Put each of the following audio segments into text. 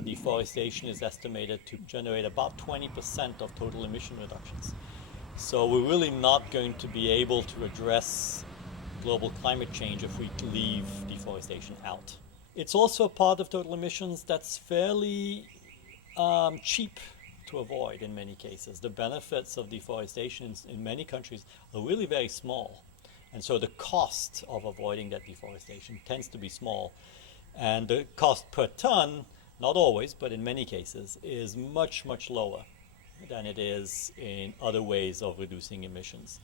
deforestation is estimated to generate about 20% of total emission reductions. So we're really not going to be able to address global climate change if we leave deforestation out. It's also a part of total emissions that's fairly cheap to avoid in many cases. The benefits of deforestation in many countries are really very small. And so the cost of avoiding that deforestation tends to be small. And the cost per ton, not always, but in many cases, is much, much lower than it is in other ways of reducing emissions.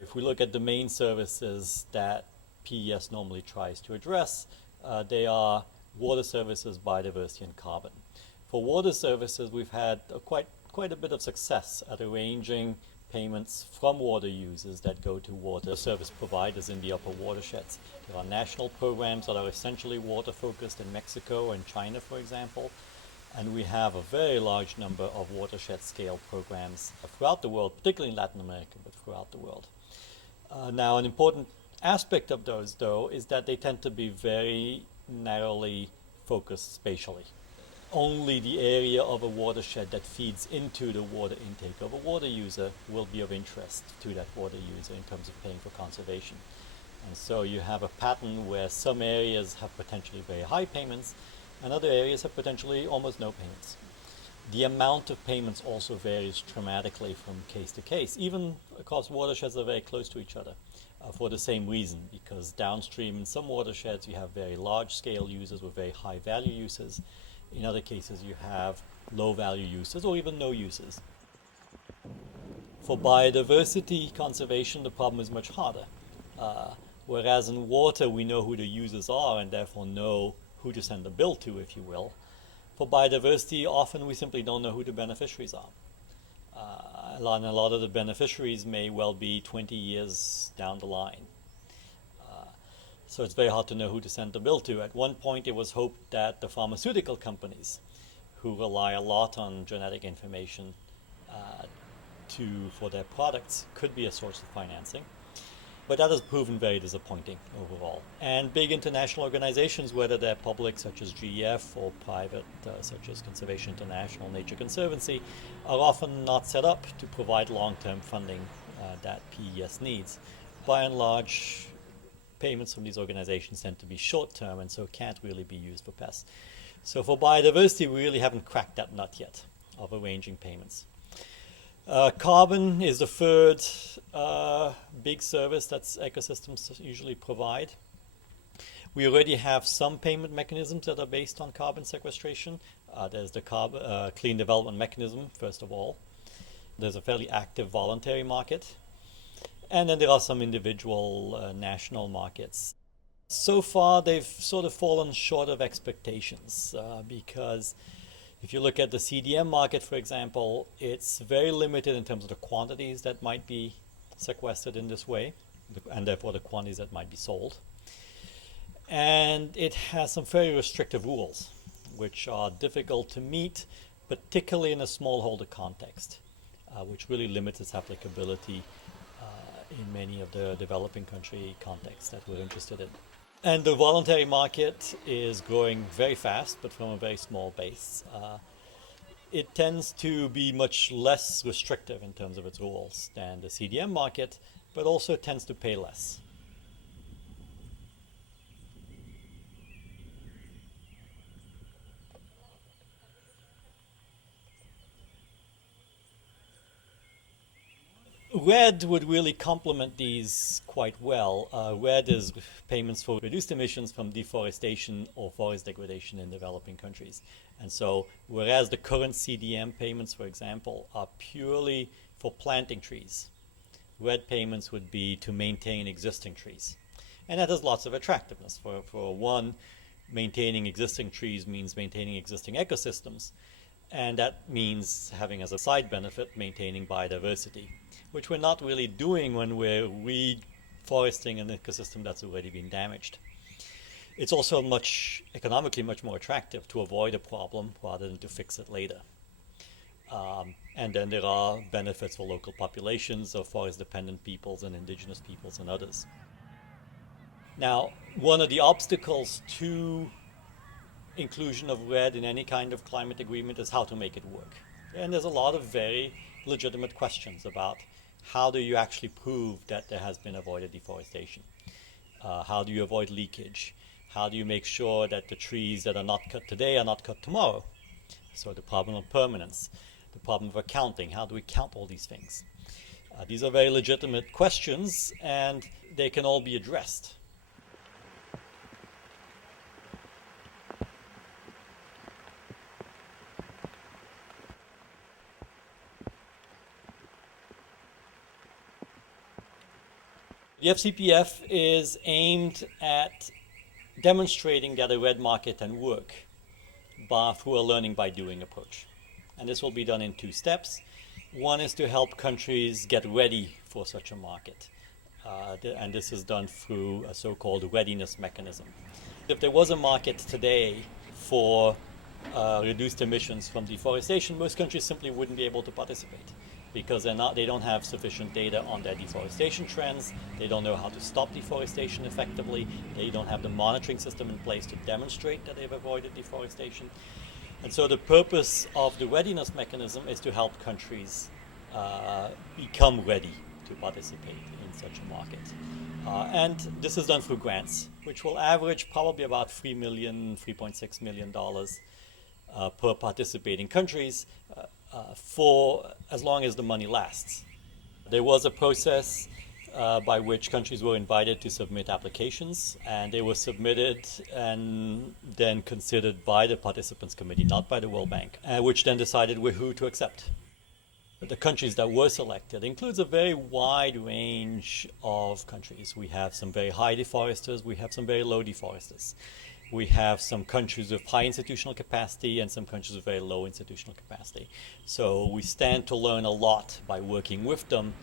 If we look at the main services that PES normally tries to address, they are water services, biodiversity, and carbon. For water services, we've had quite a bit of success at arranging payments from water users that go to water service providers in the upper watersheds. There are national programs that are essentially water focused in Mexico and China, for example. And we have a very large number of watershed scale programs throughout the world, particularly in Latin America, but throughout the world. Now, an important aspect of those, though, is that they tend to be very narrowly focused spatially. Only the area of a watershed that feeds into the water intake of a water user will be of interest to that water user in terms of paying for conservation. And so you have a pattern where some areas have potentially very high payments and other areas have potentially almost no payments. The amount of payments also varies dramatically from case to case, even because watersheds are very close to each other for the same reason, because downstream in some watersheds you have very large scale users with very high value uses. In other cases you have low value users or even no users. For biodiversity conservation, the problem is much harder. Whereas in water we know who the users are and therefore know who to send the bill to, if you will. For biodiversity, often we simply don't know who the beneficiaries are. A lot of the beneficiaries may well be 20 years down the line. So it's very hard to know who to send the bill to. At one point it was hoped that the pharmaceutical companies, who rely a lot on genetic information for their products, could be a source of financing. But that has proven very disappointing overall. And big international organizations, whether they're public such as GEF or private such as Conservation International, Nature Conservancy, are often not set up to provide long-term funding that PES needs. By and large, payments from these organizations tend to be short-term and so can't really be used for PES. So for biodiversity, we really haven't cracked that nut yet of arranging payments. Carbon is the third big service that ecosystems usually provide. We already have some payment mechanisms that are based on carbon sequestration. There's the clean development mechanism, first of all. There's a fairly active voluntary market. And then there are some individual national markets. So far, they've sort of fallen short of expectations because if you look at the CDM market, for example, it's very limited in terms of the quantities that might be sequestered in this way, and therefore the quantities that might be sold. And it has some very restrictive rules, which are difficult to meet, particularly in a smallholder context, which really limits its applicability in many of the developing country contexts that we're interested in. And the voluntary market is growing very fast, but from a very small base. It tends to be much less restrictive in terms of its rules than the CDM market, but also tends to pay less. REDD would really complement these quite well. REDD is payments for reduced emissions from deforestation or forest degradation in developing countries. And so, whereas the current CDM payments, for example, are purely for planting trees, REDD payments would be to maintain existing trees. And that has lots of attractiveness. For one, maintaining existing trees means maintaining existing ecosystems. And that means having as a side benefit maintaining biodiversity, which we're not really doing when we're reforesting an ecosystem that's already been damaged. It's also economically much more attractive to avoid a problem rather than to fix it later. And then there are benefits for local populations of forest-dependent peoples and indigenous peoples and others. Now, one of the obstacles to inclusion of REDD in any kind of climate agreement is how to make it work. And there's a lot of very legitimate questions about how do you actually prove that there has been avoided deforestation? How do you avoid leakage? How do you make sure that the trees that are not cut today are not cut tomorrow? So the problem of permanence, the problem of accounting, how do we count all these things? These are very legitimate questions, and they can all be addressed. The FCPF is aimed at demonstrating that a REDD market can work through a learning by doing approach. And this will be done in two steps. One is to help countries get ready for such a market. And this is done through a so-called readiness mechanism. If there was a market today for reduced emissions from deforestation, most countries simply wouldn't be able to participate because they don't have sufficient data on their deforestation trends, they don't know how to stop deforestation effectively, they don't have the monitoring system in place to demonstrate that they've avoided deforestation. And so the purpose of the readiness mechanism is to help countries become ready to participate in such a market. And this is done through grants, which will average probably about $3.6 million per participating countries for as long as the money lasts. There was a process by which countries were invited to submit applications, and they were submitted and then considered by the participants committee, not by the World Bank, which then decided who to accept. The countries that were selected includes a very wide range of countries. We have some very high deforesters, we have some very low deforesters. We have some countries with high institutional capacity and some countries with very low institutional capacity. So we stand to learn a lot by working with them.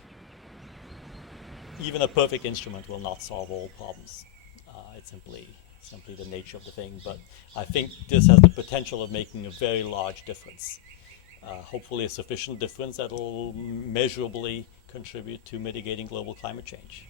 Even a perfect instrument will not solve all problems. It's simply the nature of the thing. But I think this has the potential of making a very large difference. Hopefully a sufficient difference that will measurably contribute to mitigating global climate change.